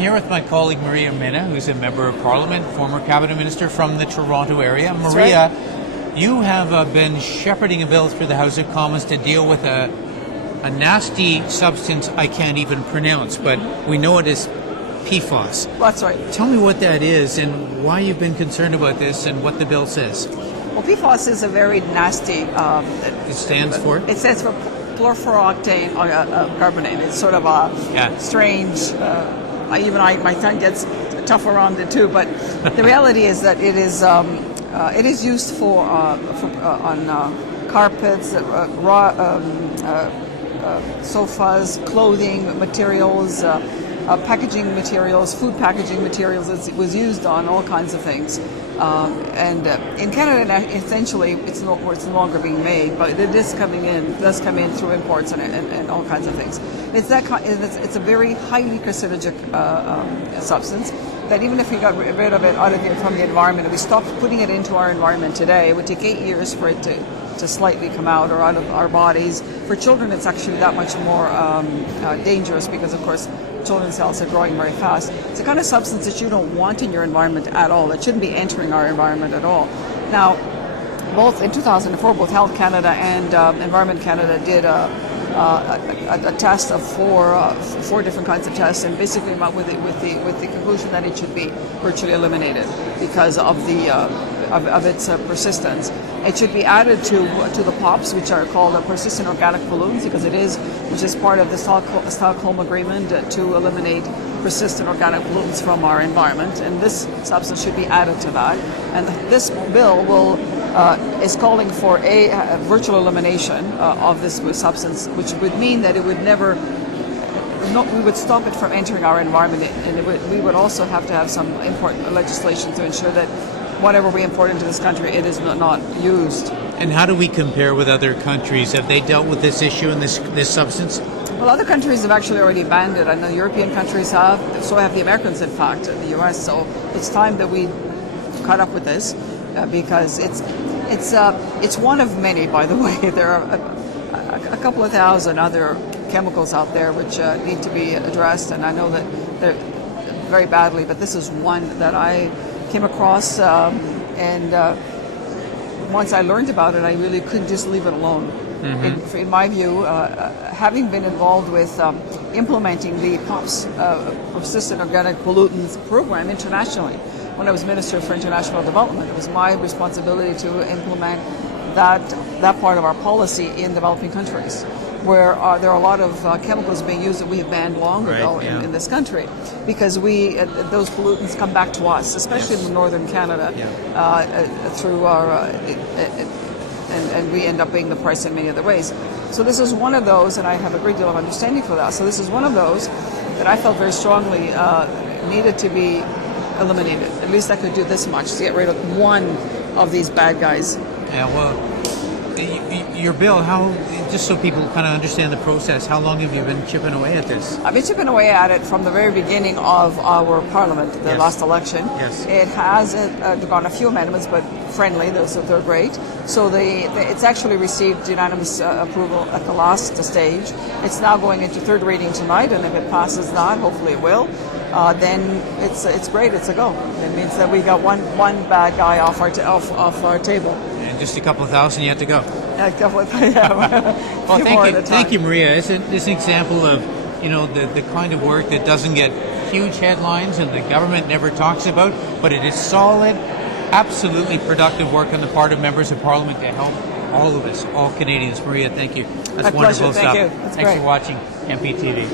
here with my colleague Maria Minna, who's a member of Parliament, former cabinet minister from the Toronto area. That's Maria, right. You have been shepherding a bill through the House of Commons to deal with a nasty substance I can't even pronounce, but we know it is PFOS. That's right. Tell me what that is and why you've been concerned about this and what the bill says. Well, PFOS is a very nasty... It stands for? It stands for Perflurooctane Carbonate. It's sort of a strange... my tongue gets tough around it too, but the reality is that it is used on carpets, sofas, clothing materials, packaging materials, food packaging materials. It was used on all kinds of things. And in Canada, essentially, it's no longer being made, but it is coming in. It does come in through imports and all kinds of things. It's a very highly carcinogenic substance that even if we got rid of it from the environment, if we stopped putting it into our environment today, it would take 8 years for it to slightly come out or out of our bodies. For children, it's actually that much more dangerous because, of course, children's cells are growing very fast. It's a kind of substance that you don't want in your environment at all. It shouldn't be entering our environment at all. Now, both in 2004, both Health Canada and Environment Canada did a test of four different kinds of tests, and basically came up with the conclusion that it should be virtually eliminated because of its persistence. It should be added to the POPs, which are called persistent organic pollutants, which is part of the Stockholm Agreement to eliminate persistent organic pollutants from our environment, and this substance should be added to that. And this bill is calling for a virtual elimination of this substance, which would mean that it would never. We would stop it from entering our environment, and we would also have to have some important legislation to ensure that whatever we import into this country, it is not used. And how do we compare with other countries? Have they dealt with this issue and this substance? Well, other countries have actually already banned it. I know European countries have, so have the Americans, in fact, in the US. So it's time that we caught up with this because it's one of many, by the way. There are a couple of thousand other chemicals out there which need to be addressed, and I know that they're very badly, but this is one that I came across, and once I learned about it, I really couldn't just leave it alone. Mm-hmm. In my view, having been involved with implementing the POPs, Persistent Organic Pollutants Program internationally, when I was Minister for International Development, it was my responsibility to implement that part of our policy in developing countries, where there are a lot of chemicals being used that we have banned long ago in this country, because those pollutants come back to us, especially in northern Canada, through our, and we end up paying the price in many other ways. So this is one of those, and I have a great deal of understanding for that. So this is one of those that I felt very strongly needed to be eliminated. At least I could do this much, to get rid of one of these bad guys. Yeah, well, your bill, just so people kind of understand the process, how long have you been chipping away at this? I've been chipping away at it from the very beginning of our parliament, the last election. Yes. It has gone a few amendments, but friendly, they're great. So it's actually received unanimous approval at the last stage. It's now going into third reading tonight, and if it passes that, hopefully it will, then it's great, it's a go. It means that we got one bad guy off our table. And just a couple of thousand yet to go. Well, thank you, Maria. It's an example of the kind of work that doesn't get huge headlines and the government never talks about, but it is solid, absolutely productive work on the part of members of Parliament to help all of us, all Canadians. Maria, thank you. That's wonderful stuff. Thank you. That's Thanks great. for watching MPTV.